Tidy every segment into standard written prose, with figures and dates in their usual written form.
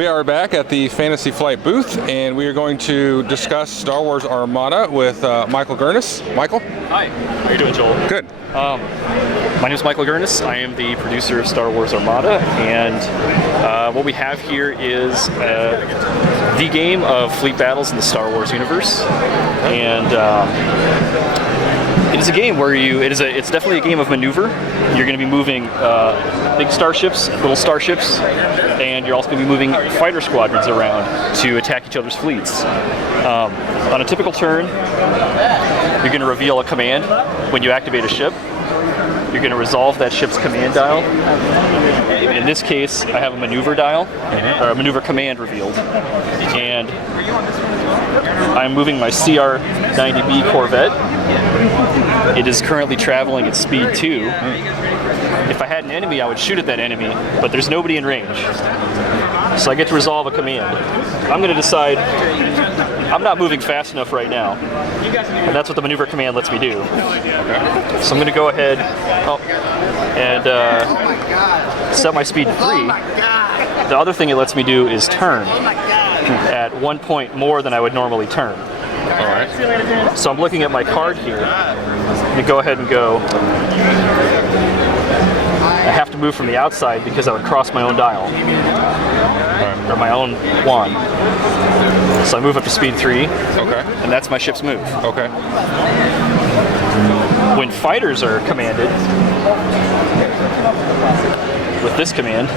We are back at the Fantasy Flight booth, and we are going to discuss Star Wars Armada with Michael Gurnis. Michael? Hi. How are you doing, Joel? Good. My name is Michael Gurnis. I am the producer of Star Wars Armada, and what we have here is the game of fleet battles in the Star Wars universe. And it is a game where it's definitely a game of maneuver. You're going to be moving big starships, little starships, and you're also going to be moving fighter squadrons around to attack each other's fleets. On a typical turn, you're going to reveal a command when you activate a ship. You're going to resolve that ship's command dial. In this case, I have a maneuver dial, or a maneuver command revealed. And I'm moving my CR-90B Corvette. It is currently traveling at speed 2. If I had an enemy, I would shoot at that enemy, but there's nobody in range. So I get to resolve a command. I'm going to decide I'm not moving fast enough right now, and that's what the maneuver command lets me do. So I'm going to go ahead and set my speed to 3. The other thing it lets me do is turn at 1 point more than I would normally turn. All right. So I'm looking at my card here. I'm going to go ahead and go. I have to move from the outside because I would cross my own dial, or my own wand. So I move up to speed 3, and that's my ship's move. Okay. When fighters are commanded, with this command,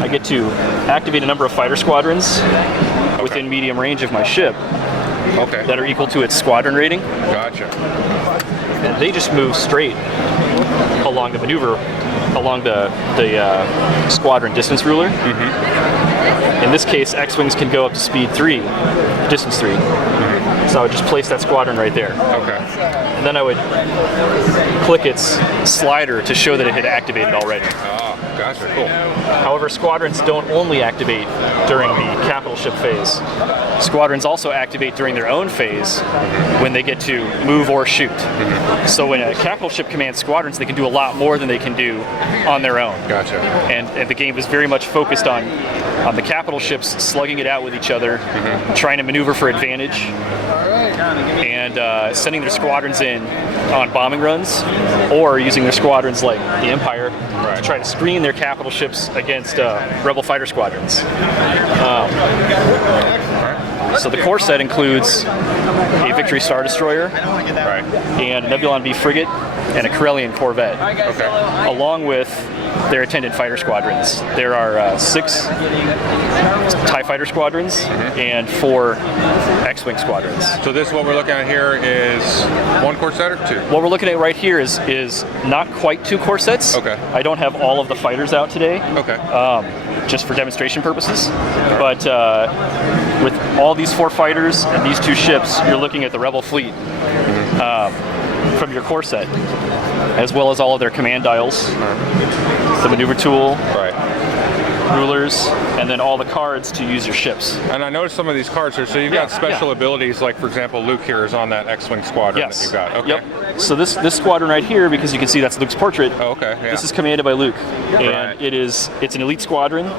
I get to activate a number of fighter squadrons within medium range of my ship that are equal to its squadron rating. Gotcha. And they just move straight along the maneuver, along the squadron distance ruler. In this case, X-Wings can go up to speed 3, distance 3. So I would just place that squadron right there. And then I would click its slider to show that it had activated already. Oh, gotcha, cool. However, squadrons don't only activate during the capital ship phase. Squadrons also activate during their own phase when they get to move or shoot. So when a capital ship commands squadrons, they can do a lot more than they can do on their own. Gotcha. And the game is very much focused on the capital ships slugging it out with each other, trying to maneuver for advantage, and sending their squadrons in on bombing runs, or using their squadrons like the Empire to try to screen their capital ships against rebel fighter squadrons. So the core set includes a Victory Star Destroyer, and a Nebulon B frigate, and a Corellian Corvette, along with their attendant fighter squadrons. There are 6 TIE fighter squadrons and 4 X-Wing squadrons. So this, what we're looking at here, is 1 core set or 2? What we're looking at right here is not quite 2 core sets. I don't have all of the fighters out today. Just for demonstration purposes. But with all these 4 fighters and these 2 ships, you're looking at the Rebel fleet from your core set, as well as all of their command dials, the maneuver tool, rulers, and then all the cards to use your ships. And I noticed some of these cards here, so you've got special abilities, like for example Luke here is on that X-Wing squadron that you've got. So this squadron right here, because you can see that's Luke's portrait, this is commanded by Luke. And it's an elite squadron.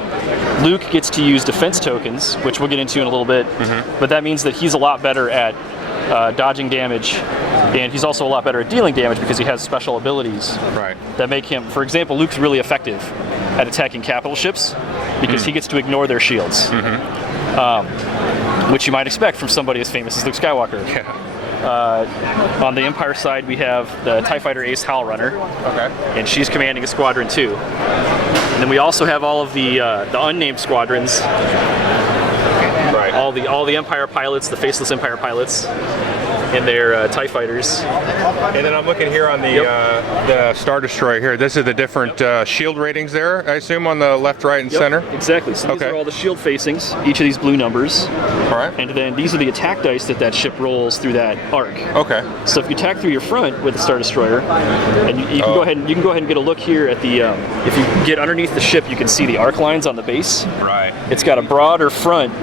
Luke gets to use defense tokens, which we'll get into in a little bit, but that means that he's a lot better at dodging damage, and he's also a lot better at dealing damage because he has special abilities that make him, for example, Luke's really effective at attacking capital ships because he gets to ignore their shields, which you might expect from somebody as famous as Luke Skywalker. On the Empire side, we have the TIE Fighter Ace Howl Runner, and she's commanding a squadron too. And then we also have all of the unnamed squadrons. All the Empire pilots, the faceless Empire pilots, and their TIE fighters. And then I'm looking here on the Star Destroyer here. This is the different shield ratings there, I assume, on the left, right, and center? Exactly. So these are all the shield facings, each of these blue numbers. And then these are the attack dice that ship rolls through that arc. So if you attack through your front with the Star Destroyer, and you can go ahead and get a look here at the if you get underneath the ship, you can see the arc lines on the base. It's got a broader front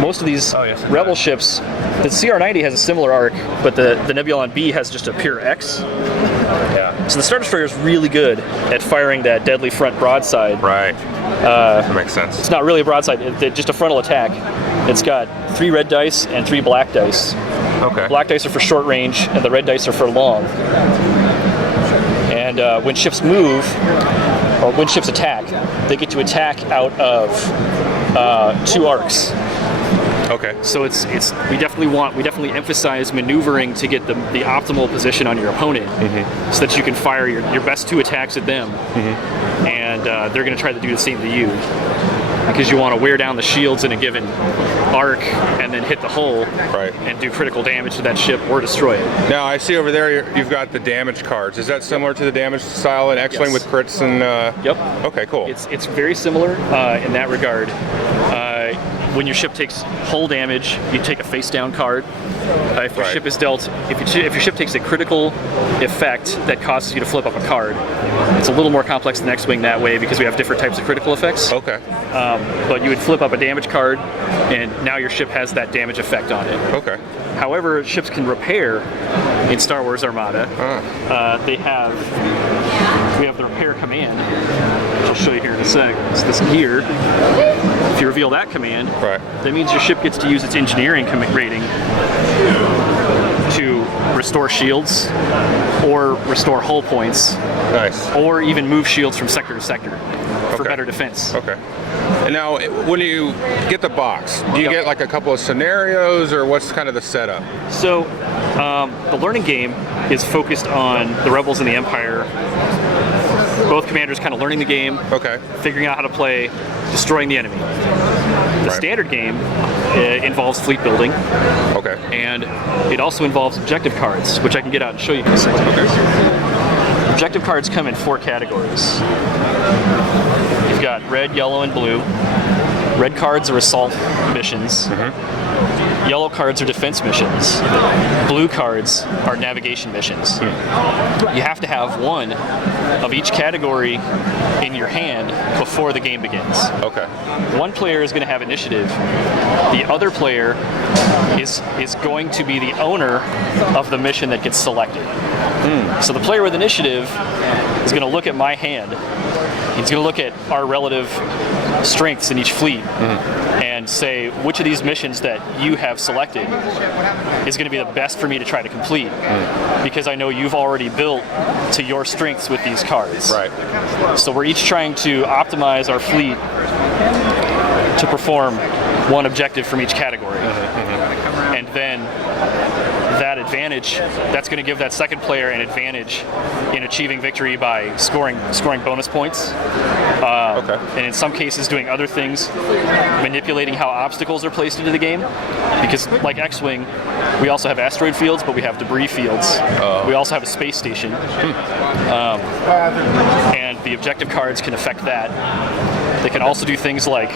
most of these Oh, yes, it Rebel does. ships, the CR-90 has a similar arc, but the Nebulon B has just a pure X. Yeah. So the Star Destroyer is really good at firing that deadly front broadside. Right. That makes sense. It's not really a broadside, it's just a frontal attack. It's got 3 red dice and 3 black dice. Okay. Black dice are for short range, and the red dice are for long. And when ships move, or when ships attack, they get to attack out of 2 arcs. Okay. So we definitely emphasize maneuvering to get the optimal position on your opponent, so that you can fire your best 2 attacks at them, and they're going to try to do the same to you, because you want to wear down the shields in a given arc and then hit the hull, Right. and do critical damage to that ship or destroy it. Now I see over there you've got the damage cards. Is that similar to the damage style in X-Wing Yes. with crits and? Yep. Okay, cool. It's very similar in that regard. When your ship takes hull damage, you take a face down card. If your Right. ship is dealt, if your ship takes a critical effect that causes you to flip up a card, it's a little more complex than X-Wing that way because we have different types of critical effects. Okay. But you would flip up a damage card, and now your ship has that damage effect on it. Okay. However, ships can repair in Star Wars Armada. We have the repair command, which I'll show you here in a sec. It's this gear. If you reveal that command, Right. that means your ship gets to use its engineering rating to restore shields, or restore hull points, Nice. or even move shields from sector to sector for Okay. better defense. Okay. And now, when you get the box, do you Yep. get like a couple of scenarios, or what's kind of the setup? So, the learning game is focused on the Rebels and the Empire. Both commanders kind of learning the game, Okay. figuring out how to play, destroying the enemy. The Right. standard game involves fleet building, Okay. and it also involves objective cards, which I can get out and show you in a second. Objective cards come in 4 categories. You've got red, yellow, and blue. Red cards are assault missions. Yellow cards are defense missions. Blue cards are navigation missions. You have to have one of each category in your hand before the game begins. Okay. One player is going to have initiative. The other player is going to be the owner of the mission that gets selected. So the player with initiative is going to look at my hand. He's going to look at our relative strengths in each fleet and say which of these missions that you have selected is going to be the best for me to try to complete, because I know you've already built to your strengths with these cards. Right. So we're each trying to optimize our fleet to perform one objective from each category. And then that advantage, that's going to give that second player an advantage in achieving victory by scoring bonus points. Okay. And in some cases doing other things, manipulating how obstacles are placed into the game. Because like X-Wing, we also have asteroid fields, but we have debris fields. We also have a space station. And the objective cards can affect that. They can also do things like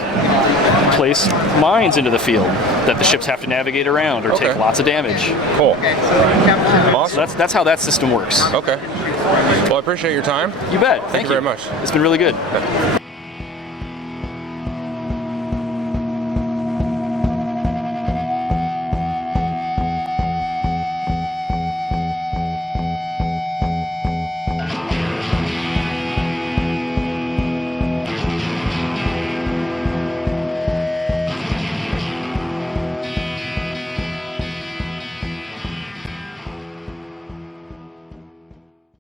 place mines into the field that the ships have to navigate around or take Okay. lots of damage. Cool. So Awesome. that's how that system works. Okay. Well, I appreciate your time. You bet. Thank you very much. It's been really good.